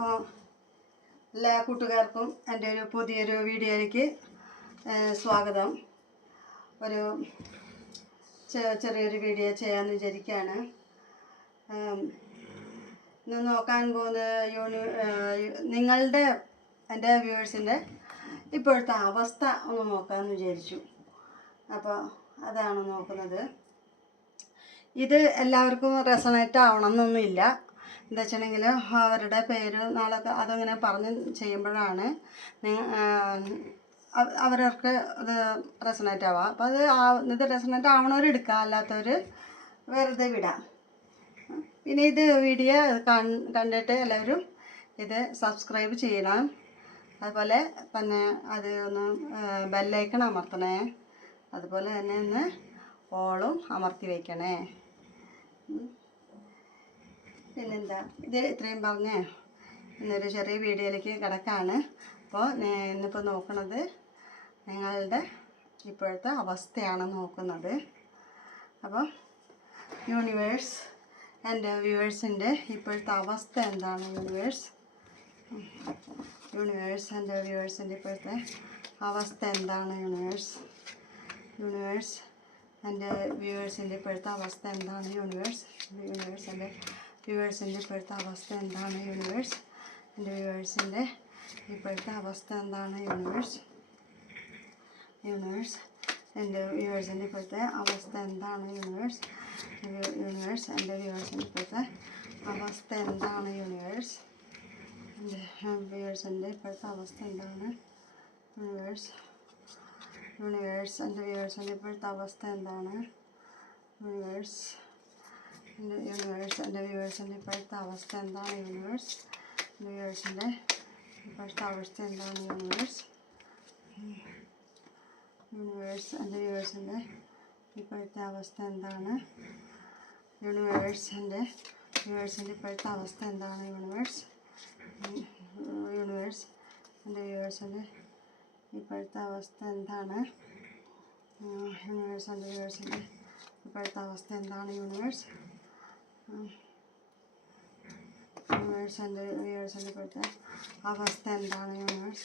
അപ്പോൾ എല്ലാ കൂട്ടുകാർക്കും എൻ്റെ ഒരു പുതിയൊരു വീഡിയോയിലേക്ക് സ്വാഗതം. ഒരു ചെറിയൊരു വീഡിയോ ചെയ്യാമെന്ന് വിചാരിക്കുകയാണ്. ഇന്ന് നോക്കാൻ പോകുന്നത് നിങ്ങളുടെ എൻ്റെ വ്യൂവേഴ്സിൻ്റെ ഇപ്പോഴത്തെ അവസ്ഥ ഒന്ന് നോക്കാമെന്ന് വിചാരിച്ചു. അപ്പോൾ അതാണ് നോക്കുന്നത്. ഇത് എല്ലാവർക്കും റെസണേറ്റ് ആവണം എന്നൊന്നുമില്ല. എന്താ വെച്ചിട്ടുണ്ടെങ്കിൽ അവരുടെ പേര് നാളൊക്കെ അതങ്ങനെ പറഞ്ഞ് ചെയ്യുമ്പോഴാണ് അവരവർക്ക് ഇത് റെസണേറ്റ് ആവുക. അപ്പോൾ ഇത് റെസണേറ്റ് ആവണവരെടുക്കുക, അല്ലാത്തവർ വെറുതെ വിടാം. പിന്നെ ഇത് വീഡിയോ കണ്ടിട്ട് എല്ലാവരും ഇത് സബ്സ്ക്രൈബ് ചെയ്യണം. അതുപോലെ തന്നെ അത് ഒന്ന് ബെല്ലൈക്കൺ അമർത്തണേ. അതുപോലെ തന്നെ ഒന്ന് ഓളും അമർത്തി വയ്ക്കണേ. പിന്നെന്താ, ഇത് ഇത്രയും പറഞ്ഞ് ഇന്നൊരു ചെറിയ വീഡിയോയിലേക്ക് കിടക്കാണ്. അപ്പോൾ ഇന്നിപ്പോൾ നോക്കുന്നത് നിങ്ങളുടെ ഇപ്പോഴത്തെ അവസ്ഥയാണ് നോക്കുന്നത്. അപ്പോൾ യൂണിവേഴ്സ് എൻ്റെ വ്യൂവേഴ്സിൻ്റെ ഇപ്പോഴത്തെ അവസ്ഥ എന്താണ്? യൂണിവേഴ്സ് എൻ്റെ വ്യൂവേഴ്സിൻ്റെ ഇപ്പോഴത്തെ അവസ്ഥ എന്താണ്? യൂണിവേഴ്സ് എൻ്റെ വ്യൂവേഴ്സിൻ്റെ ഇപ്പോഴത്തെ അവസ്ഥ എന്താണ്? എൻ്റെ വ്യൂവേഴ്സിൻ്റെ ഇപ്പോഴത്തെ അവസ്ഥ എന്താണ്? എൻ്റെ വ്യൂവേഴ്സിൻ്റെ ഇപ്പോഴത്തെ അവസ്ഥ എന്താണ്? എൻ്റെ വ്യൂവേഴ്സിൻ്റെ ഇപ്പോഴത്തെ അവസ്ഥ എന്താണ്? എൻ്റെ വ്യൂവേഴ്സിൻ്റെ ഇപ്പോഴത്തെ അവസ്ഥ എന്താണ്? എൻ്റെ വ്യൂവേഴ്സിൻ്റെ ഇപ്പോഴത്തെ അവസ്ഥ എന്താണ്? എൻ്റെ വ്യൂവേഴ്സിൻ്റെ ഇപ്പോഴത്തെ അവസ്ഥ എന്താണ്? എൻ്റെ വ്യൂവേഴ്സിൻ്റെ ഇപ്പോഴത്തെ അവസ്ഥ എന്താണ്? എൻ്റെ വ്യൂവേഴ്സിൻ്റെ ഇപ്പോഴത്തെ അവസ്ഥ എന്താണ്? എൻ്റെ വ്യൂവേഴ്സിൻ്റെ ഇപ്പോഴത്തെ അവസ്ഥ എന്താണ്? എൻ്റെ വ്യൂവേഴ്സിൻ്റെ ഇപ്പോഴത്തെ അവസ്ഥ എന്താണ്? എൻ്റെ വ്യൂവേഴ്സിൻ്റെ ഇപ്പോഴത്തെ അവസ്ഥ എന്താണ്? എൻ്റെ വ്യൂവേഴ്സിൻ്റെ ഇപ്പോഴത്തെ അവസ്ഥ എന്താണ്? എൻ്റെ വ്യൂവേഴ്സിൻ്റെ ഇപ്പോഴത്തെ അവസ്ഥ എന്താണ്? എൻ്റെ വ്യൂവേഴ്സിൻ്റെ ഇപ്പോഴത്തെ അവസ്ഥ എന്താണ്?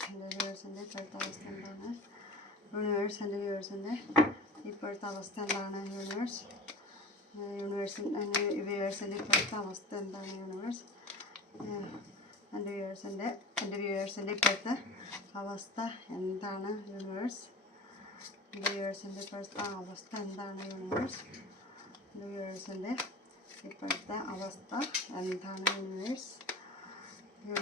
എൻ്റെ വ്യൂവേഴ്സിൻ്റെ ഇപ്പോഴത്തെ അവസ്ഥ എന്താണ്? എൻ്റെ വ്യൂവേഴ്സിൻ്റെ ഇപ്പോഴത്തെ അവസ്ഥ എന്താണ്? എൻ്റെ വ്യൂവേഴ്സിൻ്റെ ഇപ്പോഴത്തെ അവസ്ഥ എന്താണ്? എൻ്റെ വ്യൂവേഴ്സിൻ്റെ ഇപ്പോഴത്തെ അവസ്ഥ എന്താണ്? എൻ്റെ വ്യൂവേഴ്സിൻ്റെ ഇപ്പോഴത്തെ അവസ്ഥ എന്താണ്? എൻ്റെ വ്യൂവേഴ്സിൻ്റെ ഇപ്പോഴത്തെ അവസ്ഥ എന്താണ്? എൻ്റെ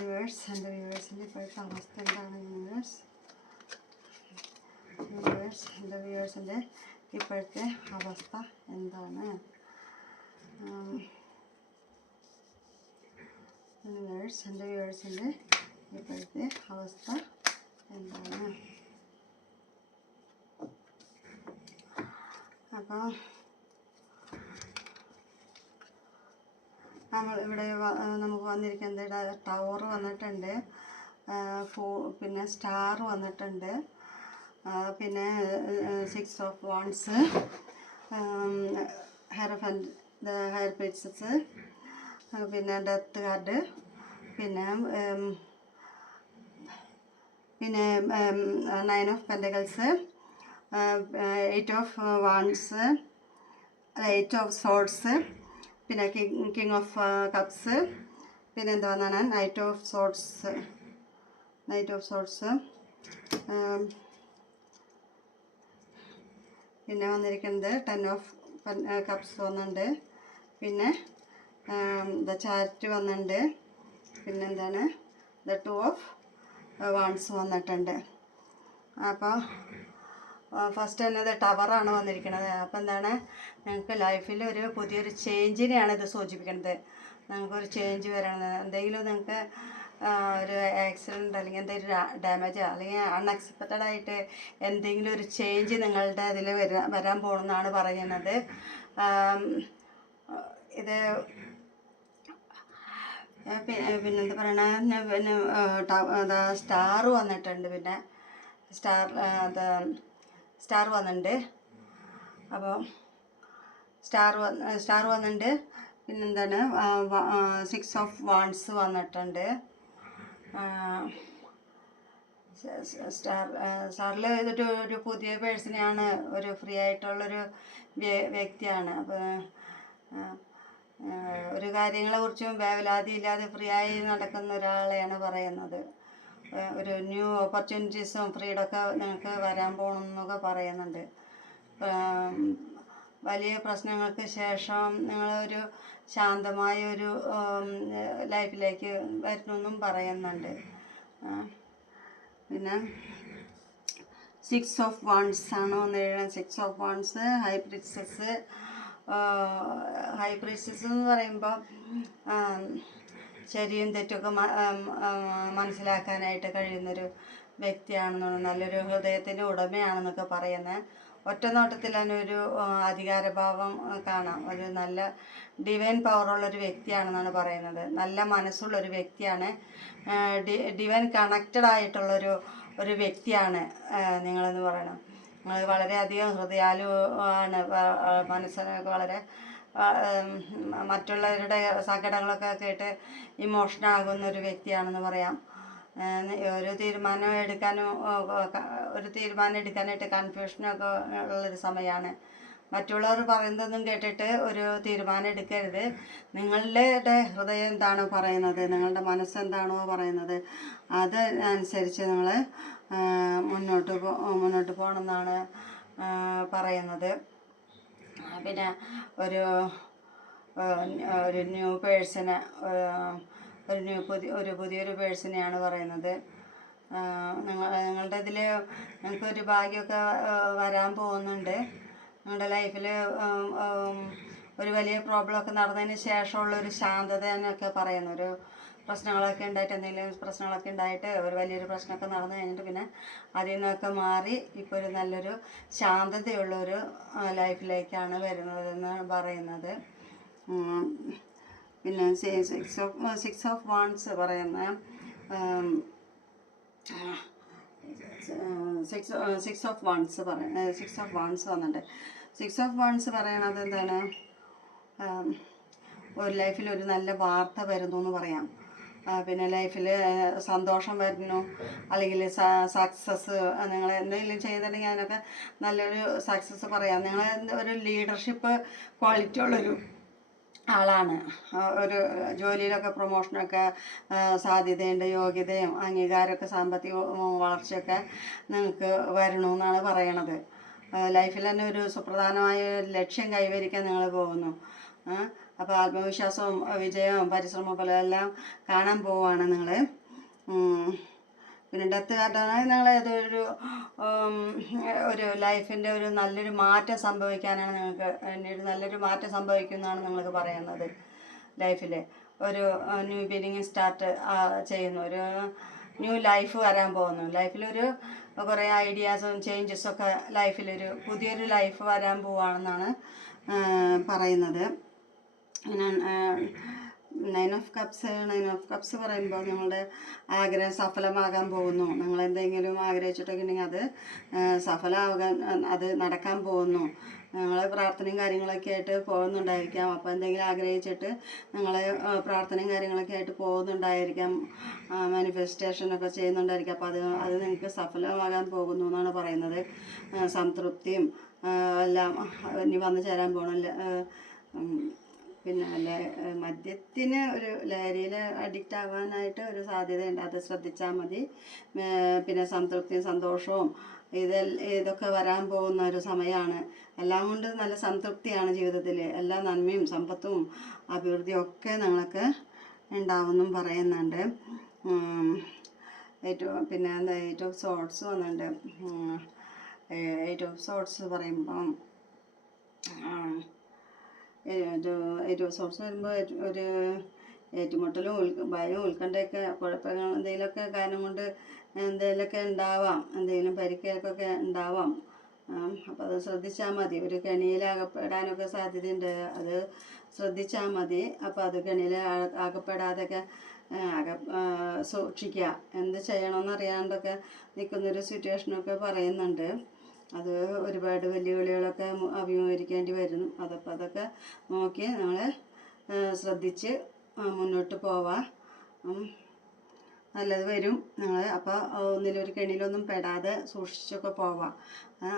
വ്യൂവേഴ്സിൻ്റെ ഇപ്പോഴത്തെ അവസ്ഥ എന്താണ്? എൻ്റെ വ്യൂവേഴ്സിൻ്റെ ഇപ്പോഴത്തെ അവസ്ഥ എന്താണ്? അപ്പോൾ ഇവിടെ നമുക്ക് വന്നിരിക്കുന്നത് ടവർ വന്നിട്ടുണ്ട്, പിന്നെ സ്റ്റാർ വന്നിട്ടുണ്ട്, പിന്നെ 6 of Wands, ഹെയർ പിക്സസ്, പിന്നെ ഡെത്ത് കാർഡ്, പിന്നെ 9 of Pentacles, 8 of Wands, 8 of Swords, പിന്നെ കിങ് ഓഫ് കപ്സ്, പിന്നെ എന്താ പറഞ്ഞാൽ നൈറ്റ് ഓഫ് സോർട്സ്, പിന്നെ വന്നിരിക്കുന്നത് 10 of കപ്സ് വന്നിട്ടുണ്ട്, പിന്നെ ദ ചാറ്റ് വന്നിട്ടുണ്ട്, പിന്നെ എന്താണ് ദ 2 of Wands വന്നിട്ടുണ്ട്. അപ്പോൾ ഫസ്റ്റ് തന്നെ ഇത് ടവറാണ് വന്നിരിക്കുന്നത്. അപ്പോൾ എന്താണ്, നിങ്ങൾക്ക് ലൈഫിൽ ഒരു പുതിയൊരു ചേഞ്ചിനെയാണ് ഇത് സൂചിപ്പിക്കുന്നത്. നിങ്ങൾക്കൊരു ചേഞ്ച് വരണം, എന്തെങ്കിലും നിങ്ങൾക്ക് ഒരു ആക്സിഡൻറ്റ് അല്ലെങ്കിൽ എന്തെങ്കിലും ഡാമേജോ അല്ലെങ്കിൽ അൺഎക്സ്പെക്റ്റഡ് ആയിട്ട് എന്തെങ്കിലും ഒരു ചേഞ്ച് നിങ്ങളുടെ ഇതിൽ വരാൻ പോകണമെന്നാണ് പറയുന്നത്. ഇത് പിന്നെന്താ പറയണ, പിന്നെ സ്റ്റാർ വന്നിട്ടുണ്ട്, പിന്നെ സ്റ്റാർ വന്നിട്ടുണ്ട്. അപ്പോൾ സ്റ്റാർ വന്നിട്ടുണ്ട്, പിന്നെന്താണ് 6 of Wands വന്നിട്ടുണ്ട്, സ്റ്റാറിൽ ചെയ്തിട്ട് ഒരു പുതിയ പേഴ്സണെയാണ്, ഒരു ഫ്രീ ആയിട്ടുള്ളൊരു വ്യക്തിയാണ്. അപ്പോൾ ഒരു കാര്യങ്ങളെക്കുറിച്ചും വേവലാതി ഇല്ലാതെ ഫ്രീ ആയി നടക്കുന്ന ഒരാളെയാണ് പറയുന്നത്. ഒരു ന്യൂ ഓപ്പർച്യൂണിറ്റീസും ഫ്രീഡമൊക്കെ നിങ്ങൾക്ക് വരാൻ പോകണമെന്നൊക്കെ പറയുന്നുണ്ട്. വലിയ പ്രശ്നങ്ങൾക്ക് ശേഷം നിങ്ങളൊരു ശാന്തമായ ഒരു ലൈഫിലേക്ക് വരണമെന്നും പറയുന്നുണ്ട്. പിന്നെ 6 ഓഫ് വൺസ് ആണ് ഒന്ന് എഴുതാൻ. 6 of ones, hi princess. Hi princess എന്ന് പറയുമ്പോൾ ശരിയും തെറ്റൊക്കെ മനസ്സിലാക്കാനായിട്ട് കഴിയുന്നൊരു വ്യക്തിയാണെന്നാണ്, നല്ലൊരു ഹൃദയത്തിൻ്റെ ഉടമയാണെന്നൊക്കെ പറയുന്നത്. ഒറ്റ നോട്ടത്തിൽ അതിനൊരു അധികാരഭാവം കാണാം. ഒരു നല്ല ഡിവൈൻ പവറുള്ളൊരു വ്യക്തിയാണെന്നാണ് പറയുന്നത്. നല്ല മനസ്സുള്ളൊരു വ്യക്തിയാണ്. ഡിവൈൻ കണക്റ്റഡ് ആയിട്ടുള്ളൊരു വ്യക്തിയാണ് നിങ്ങളെന്ന് പറയണം. നിങ്ങൾ വളരെയധികം ഹൃദയാലു ആണ്. മനസ്സിനൊക്കെ വളരെ മറ്റുള്ളവരുടെ സങ്കടങ്ങളൊക്കെ കേട്ട് ഇമോഷനാകുന്ന ഒരു വ്യക്തിയാണെന്ന് പറയാം. ഒരു തീരുമാനം എടുക്കാനായിട്ട് കൺഫ്യൂഷനൊക്കെ ഉള്ളൊരു സമയമാണ്. മറ്റുള്ളവർ പറയുന്നതൊന്നും കേട്ടിട്ട് ഒരു തീരുമാനം എടുക്കരുത്. നിങ്ങളുടെ ഹൃദയം എന്താണോ പറയുന്നത്, നിങ്ങളുടെ മനസ്സെന്താണോ പറയുന്നത്, അത് അനുസരിച്ച് നിങ്ങൾ മുന്നോട്ട് പോകണമെന്നാണ് പറയുന്നത്. പിന്നെ ഒരു ന്യൂ പേഴ്സണ്, പുതിയൊരു പേഴ്സണെയാണ് പറയുന്നത്. നിങ്ങളുടെ ഇതിൽ നിങ്ങൾക്കൊരു ഭാഗ്യമൊക്കെ വരാൻ പോകുന്നുണ്ട്. നിങ്ങളുടെ ലൈഫിൽ ഒരു വലിയ പ്രോബ്ലമൊക്കെ നടന്നതിന് ശേഷമുള്ളൊരു ശാന്തത എന്നൊക്കെ പറയുന്നു. ഒരു പ്രശ്നങ്ങളൊക്കെ ഉണ്ടായിട്ട്, എന്തെങ്കിലും പ്രശ്നങ്ങളൊക്കെ ഉണ്ടായിട്ട് ഒരു വലിയൊരു പ്രശ്നമൊക്കെ നടന്നു കഴിഞ്ഞിട്ട് പിന്നെ അതിൽ നിന്നൊക്കെ മാറി ഇപ്പോൾ ഒരു നല്ലൊരു ശാന്തതയുള്ളൊരു ലൈഫിലേക്കാണ് വരുന്നതെന്ന് പറയുന്നത്. പിന്നെ 6 ഓഫ് വൺസ് പറയുന്ന 6 ഓഫ് വൺസ് വന്നിട്ടുണ്ട്. 6 ഓഫ് വൺസ് പറയണത് എന്താണ്, ഒരു ലൈഫിൽ ഒരു നല്ല വാർത്ത വരുന്നു എന്ന് പറയാം. പിന്നെ ലൈഫിൽ സന്തോഷം വരുന്നു, അല്ലെങ്കിൽ സക്സസ്. നിങ്ങൾ എന്തെങ്കിലും ചെയ്തിട്ടുണ്ടെങ്കിൽ അതിനൊക്കെ നല്ലൊരു സക്സസ് പറയാം. നിങ്ങൾ ഒരു ലീഡർഷിപ്പ് ക്വാളിറ്റി ഉള്ളൊരു ആളാണ്. ഒരു ജോലിയിലൊക്കെ പ്രൊമോഷനൊക്കെ സാധ്യതയുണ്ട്. യോഗ്യതയും അംഗീകാരമൊക്കെ സാമ്പത്തിക വളർച്ചയൊക്കെ നിങ്ങൾക്ക് വരണമെന്നാണ് പറയണത്. ലൈഫിൽ തന്നെ ഒരു സുപ്രധാനമായ ലക്ഷ്യം കൈവരിക്കാൻ നിങ്ങൾ പോകുന്നു. അപ്പോൾ ആത്മവിശ്വാസവും വിജയവും പരിശ്രമവും പോലെ എല്ലാം കാണാൻ പോവുകയാണ് നിങ്ങൾ. പിന്നെ ഡെത്ത് കാർഡാണെങ്കിൽ നിങ്ങൾ ഒരു ലൈഫിൻ്റെ ഒരു നല്ലൊരു മാറ്റം സംഭവിക്കാനാണ് നിങ്ങൾക്ക്, ഒരു നല്ലൊരു മാറ്റം സംഭവിക്കുമെന്നാണ് നിങ്ങൾക്ക് പറയുന്നത്. ലൈഫിൽ ഒരു ന്യൂ ബിഗിനിങ് സ്റ്റാർട്ട് ചെയ്യുന്നു, ഒരു ന്യൂ ലൈഫ് വരാൻ പോകുന്നു. ലൈഫിലൊരു കുറേ ഐഡിയാസും ചേഞ്ചസൊക്കെ ലൈഫിലൊരു പുതിയൊരു ലൈഫ് വരാൻ പോവുകയാണെന്നാണ് പറയുന്നത്. പിന്നെ 9 ഓഫ് കപ്സ് പറയുമ്പോൾ നിങ്ങളുടെ ആഗ്രഹം സഫലമാകാൻ പോകുന്നു. നിങ്ങൾ എന്തെങ്കിലും ആഗ്രഹിച്ചിട്ടൊക്കെ ഉണ്ടെങ്കിൽ അത് സഫലമാകാൻ, അത് നടക്കാൻ പോകുന്നു. നിങ്ങൾ പ്രാർത്ഥനയും കാര്യങ്ങളൊക്കെ ആയിട്ട് പോകുന്നുണ്ടായിരിക്കാം. അപ്പോൾ എന്തെങ്കിലും ആഗ്രഹിച്ചിട്ട് നിങ്ങൾ പ്രാർത്ഥനയും കാര്യങ്ങളൊക്കെ ആയിട്ട് പോകുന്നുണ്ടായിരിക്കാം, മാനിഫെസ്റ്റേഷനൊക്കെ ചെയ്യുന്നുണ്ടായിരിക്കാം. അപ്പോൾ അത് നിങ്ങൾക്ക് സഫലമാകാൻ പോകുന്നു എന്നാണ് പറയുന്നത്. സംതൃപ്തിയും എല്ലാം ഇനി വന്നു ചേരാൻ പോകണമല്ല. പിന്നെ മദ്യത്തിന് ഒരു ലഹരിയിൽ അഡിക്റ്റ് ആവാനായിട്ട് ഒരു സാധ്യതയുണ്ട്, അത് ശ്രദ്ധിച്ചാൽ മതി. പിന്നെ സംതൃപ്തിയും സന്തോഷവും ഇതൊക്കെ വരാൻ പോകുന്ന ഒരു സമയമാണ്. എല്ലാം കൊണ്ട് നല്ല സംതൃപ്തിയാണ് ജീവിതത്തിൽ. എല്ലാ നന്മയും സമ്പത്തും അഭിവൃദ്ധിയും ഒക്കെ നിങ്ങൾക്ക് ഉണ്ടാവുമെന്നും പറയുന്നുണ്ട്. പിന്നെ 8 ഓഫ് സോർട്സ് വന്നിട്ടുണ്ട്. 8 ഓഫ് സോർട്സ് പറയുമ്പം 8 ഓഫ് സോർട്സ് വരുമ്പോൾ ഒരു ഏറ്റുമുട്ടലും ഭയവും ഉത്കണ്ഠയൊക്കെ കുഴപ്പങ്ങൾ എന്തെങ്കിലുമൊക്കെ കാരണം കൊണ്ട് എന്തെങ്കിലുമൊക്കെ ഉണ്ടാവാം, എന്തെങ്കിലും പരിക്കേൽക്കൊക്കെ ഉണ്ടാവാം. അപ്പോൾ അത് ശ്രദ്ധിച്ചാൽ മതി. ഒരു കെണിയിൽ അകപ്പെടാനൊക്കെ സാധ്യതയുണ്ട്, അത് ശ്രദ്ധിച്ചാൽ മതി. അപ്പോൾ അത് കെണിയിൽ അകപ്പെടാതൊക്കെ സൂക്ഷിക്കുക. എന്ത് ചെയ്യണമെന്നറിയാണ്ടൊക്കെ നിൽക്കുന്നൊരു സിറ്റുവേഷനൊക്കെ പറയുന്നുണ്ട്. അത് ഒരുപാട് വെല്ലുവിളികളൊക്കെ അഭിമുഖീകരിക്കേണ്ടി വരും. അതൊക്കെ നോക്കി നമ്മൾ ശ്രദ്ധിച്ച് മുന്നോട്ട് പോവാം. നല്ലത് വരും. നിങ്ങൾ അപ്പോൾ ഒന്നിലൊരു കെണിയിലൊന്നും പെടാതെ സൂക്ഷിച്ചൊക്കെ പോവാം.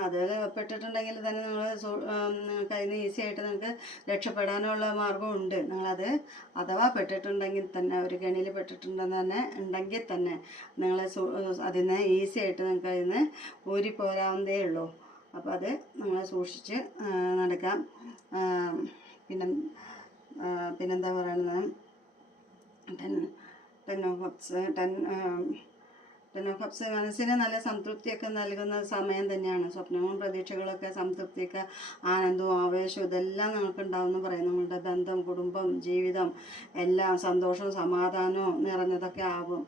അതിൽ പെട്ടിട്ടുണ്ടെങ്കിൽ തന്നെ നിങ്ങൾക്ക് അതിന് ഈസി ആയിട്ട് നിങ്ങൾക്ക് രക്ഷപ്പെടാനുള്ള മാർഗ്ഗമുണ്ട്. നിങ്ങളത് അഥവാ പെട്ടിട്ടുണ്ടെങ്കിൽ തന്നെ ഒരു കെണിയിൽ പെട്ടിട്ടുണ്ടെന്ന് തന്നെ ഉണ്ടെങ്കിൽ തന്നെ നിങ്ങൾ അതിന് ഈസി ആയിട്ട് നിങ്ങൾക്ക് അതിന് ഊരിപ്പോരാവുന്നതേ ഉള്ളൂ. അപ്പോൾ അത് നിങ്ങൾ സൂക്ഷിച്ച് നടക്കാം. പിന്നെന്താ പറയുന്നത്, ടെൻ ഓഫ് കപ്സ് മനസ്സിന് നല്ല സംതൃപ്തിയൊക്കെ നൽകുന്ന സമയം തന്നെയാണ്. സ്വപ്നങ്ങളും പ്രതീക്ഷകളൊക്കെ സംതൃപ്തിയൊക്കെ ആനന്ദവും ആവേശവും ഇതെല്ലാം നമുക്കുണ്ടാവുമെന്ന് പറയും. നമ്മളുടെ ബന്ധം, കുടുംബം, ജീവിതം എല്ലാം സന്തോഷവും സമാധാനവും നിറഞ്ഞതൊക്കെ ആവും.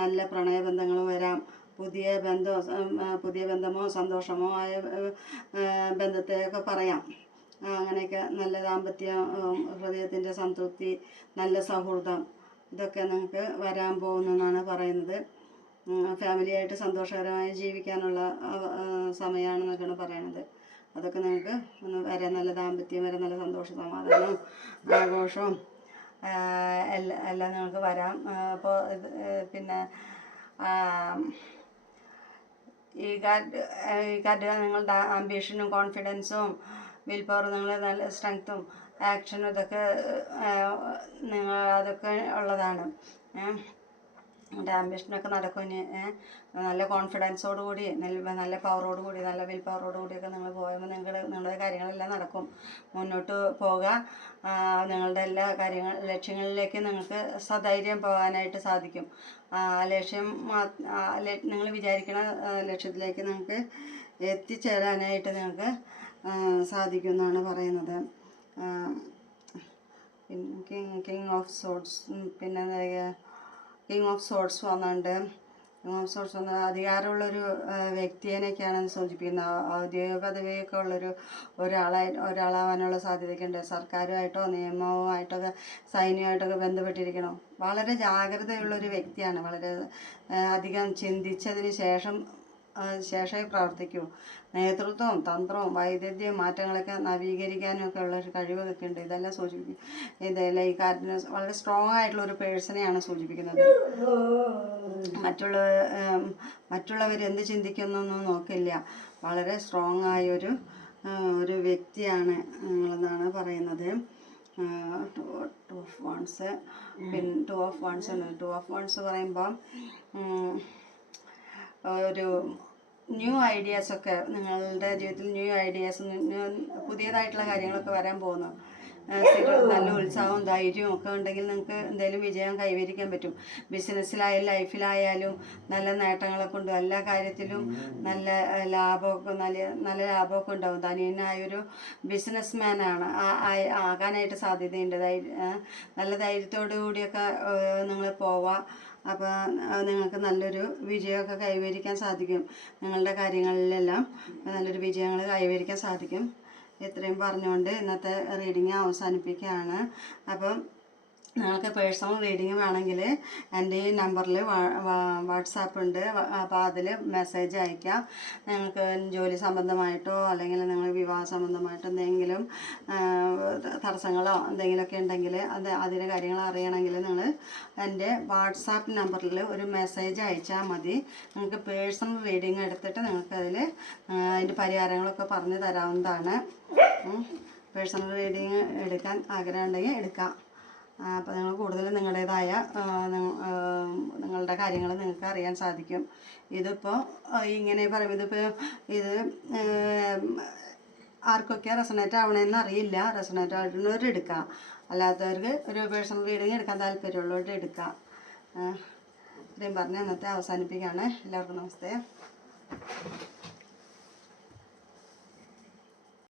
നല്ല പ്രണയബന്ധങ്ങൾ വരാം. പുതിയ ബന്ധമോ സന്തോഷമോ ആയ ബന്ധത്തെയൊക്കെ പറയാം. അങ്ങനെയൊക്കെ നല്ല ദാമ്പത്യം, ഹൃദയത്തിൻ്റെ സംതൃപ്തി, നല്ല സൗഹൃദം ഇതൊക്കെ നിങ്ങൾക്ക് വരാൻ പോകുന്നെന്നാണ് പറയുന്നത്. ഫാമിലിയായിട്ട് സന്തോഷകരമായി ജീവിക്കാനുള്ള സമയമാണെന്നൊക്കെയാണ് പറയണത്. അതൊക്കെ നിങ്ങൾക്ക് വരാൻ, നല്ല ദാമ്പത്യം വരാൻ, നല്ല സന്തോഷ സമാധാനവും ആഘോഷവും എല്ലാം നിങ്ങൾക്ക് വരാം. അപ്പോൾ പിന്നെ ഈ കാർഡ് നിങ്ങളുടെ ആംബിഷനും കോൺഫിഡൻസും വിൽ പവർ, നിങ്ങളുടെ നല്ല സ്ട്രെങ്ത്തും ആക്ഷനും ഇതൊക്കെ അതൊക്കെ ഉള്ളതാണ്. നിങ്ങളുടെ ആംബിഷനൊക്കെ നടക്കും. ഇനി നല്ല കോൺഫിഡൻസോട് കൂടി, നല്ല പവറോട് കൂടി, നല്ല വിൽ പവറോട് കൂടിയൊക്കെ നിങ്ങൾ പോയുമ്പോൾ നിങ്ങളുടെ കാര്യങ്ങളെല്ലാം നടക്കും. മുന്നോട്ട് പോകുക. നിങ്ങളുടെ എല്ലാ ലക്ഷ്യങ്ങളിലേക്ക് നിങ്ങൾക്ക് സധൈര്യം പോകാനായിട്ട് സാധിക്കും. നിങ്ങൾ വിചാരിക്കുന്ന ലക്ഷ്യത്തിലേക്ക് നിങ്ങൾക്ക് എത്തിച്ചേരാനായിട്ട് നിങ്ങൾക്ക് സാധിക്കും എന്നാണ് പറയുന്നത്. കിങ് ഓഫ് സോർട്സ്, പിന്നെ കിങ് ഓഫ് സോർട്സ് വന്നിട്ടുണ്ട്. കിങ് ഓഫ് സോർട്സ് വന്ന അധികാരമുള്ളൊരു വ്യക്തിയെയൊക്കെയാണ് സൂചിപ്പിക്കുന്നത്. ഔദ്യോഗിക പദവിയൊക്കെ ഉള്ളൊരു ഒരാളാവാനുള്ള സാധ്യതയൊക്കെ ഉണ്ട്. സർക്കാരുമായിട്ടോ നിയമവുമായിട്ടൊക്കെ സൈന്യമായിട്ടൊക്കെ ബന്ധപ്പെട്ടിരിക്കണം. വളരെ ജാഗ്രതയുള്ളൊരു വ്യക്തിയാണ്. വളരെ അധികം ചിന്തിച്ചതിന് ശേഷമേ പ്രവർത്തിക്കൂ. നേതൃത്വവും തന്ത്രവും വൈദഗ്ധ്യവും മാറ്റങ്ങളൊക്കെ നവീകരിക്കാനും ഒക്കെ ഉള്ളൊരു കഴിവൊക്കെ ഉണ്ട്. ഇതെല്ലാം സൂചിപ്പിക്കും. ഇതെല്ലാം ഈ കാർഡിന് വളരെ സ്ട്രോങ് ആയിട്ടുള്ള ഒരു പേഴ്സണെയാണ് സൂചിപ്പിക്കുന്നത്. മറ്റുള്ളവർ എന്ത് ചിന്തിക്കുന്നൊന്നും നോക്കില്ല. വളരെ സ്ട്രോങ് ആയൊരു വ്യക്തിയാണ് നിങ്ങളെന്നാണ് പറയുന്നത്. ടു ഓഫ് വൺസ് ഉണ്ട്. ടു ഓഫ് വൺസ് പറയുമ്പം ഒരു ന്യൂ ഐഡിയാസൊക്കെ, നിങ്ങളുടെ ജീവിതത്തിൽ ന്യൂ ഐഡിയാസ്, പുതിയതായിട്ടുള്ള കാര്യങ്ങളൊക്കെ വരാൻ പോകുന്നു. നല്ല ഉത്സാഹവും ധൈര്യവും ഒക്കെ ഉണ്ടെങ്കിൽ നിങ്ങൾക്ക് എന്തെങ്കിലും വിജയം കൈവരിക്കാൻ പറ്റും. ബിസിനസ്സിലായാലും ലൈഫിലായാലും നല്ല നേട്ടങ്ങളൊക്കെ ഉണ്ട്. എല്ലാ കാര്യത്തിലും നല്ല ലാഭമൊക്കെ ഉണ്ടാവും. ധനിയനായൊരു ബിസിനസ് മാനാണ് ആകാനായിട്ട് സാധ്യതയുണ്ട്. നല്ല ധൈര്യത്തോടു കൂടിയൊക്കെ നിങ്ങൾ പോവാം. അപ്പോൾ നിങ്ങൾക്ക് നല്ലൊരു വിജയമൊക്കെ കൈവരിക്കാൻ സാധിക്കും. നിങ്ങളുടെ കാര്യങ്ങളിലെല്ലാം നല്ലൊരു വിജയങ്ങൾ കൈവരിക്കാൻ സാധിക്കും. ഇത്രയും പറഞ്ഞുകൊണ്ട് ഇന്നത്തെ റീഡിങ് അവസാനിപ്പിക്കുകയാണ്. അപ്പം നിങ്ങൾക്ക് പേഴ്സണൽ റീഡിങ് വേണമെങ്കിൽ എൻ്റെ ഈ നമ്പറിൽ വാട്സാപ്പ് ഉണ്ട്. അപ്പോൾ അതിൽ മെസ്സേജ് അയക്കാം. നിങ്ങൾക്ക് ജോലി സംബന്ധമായിട്ടോ അല്ലെങ്കിൽ നിങ്ങൾ വിവാഹ സംബന്ധമായിട്ടോ എന്തെങ്കിലും തടസ്സങ്ങളോ എന്തെങ്കിലുമൊക്കെ ഉണ്ടെങ്കിൽ അതിൻ്റെ കാര്യങ്ങൾ അറിയണമെങ്കിൽ നിങ്ങൾ എൻ്റെ വാട്സാപ്പ് നമ്പറിൽ ഒരു മെസ്സേജ് അയച്ചാൽ മതി. നിങ്ങൾക്ക് പേഴ്സണൽ റീഡിങ് എടുത്തിട്ട് നിങ്ങൾക്ക് അതിൻ്റെ പരിഹാരങ്ങളൊക്കെ പറഞ്ഞു തരാവുന്നതാണ്. പേഴ്സണൽ റീഡിങ് എടുക്കാൻ ആഗ്രഹം ഉണ്ടെങ്കിൽ എടുക്കാം. അപ്പോൾ നിങ്ങൾ കൂടുതലും നിങ്ങളുടേതായ നിങ്ങളുടെ കാര്യങ്ങൾ നിങ്ങൾക്ക് അറിയാൻ സാധിക്കും. ഇതിപ്പോൾ ഇങ്ങനെ പറയുമ്പോൾ ഇത് ആർക്കൊക്കെ റെസണേറ്റ് ആവണമെന്ന് അറിയില്ല. റെസണേറ്റ് ആവുന്നവർ എടുക്കാം, അല്ലാത്തവർക്ക് ഒരു പേഴ്സണൽ റീഡിങ് എടുക്കാൻ താല്പര്യമുള്ളവർ എടുക്കാം. ഇത്രയും പറഞ്ഞ് ഇന്നത്തെ അവസാനിപ്പിക്കുകയാണ്. എല്ലാവർക്കും നമസ്തേ.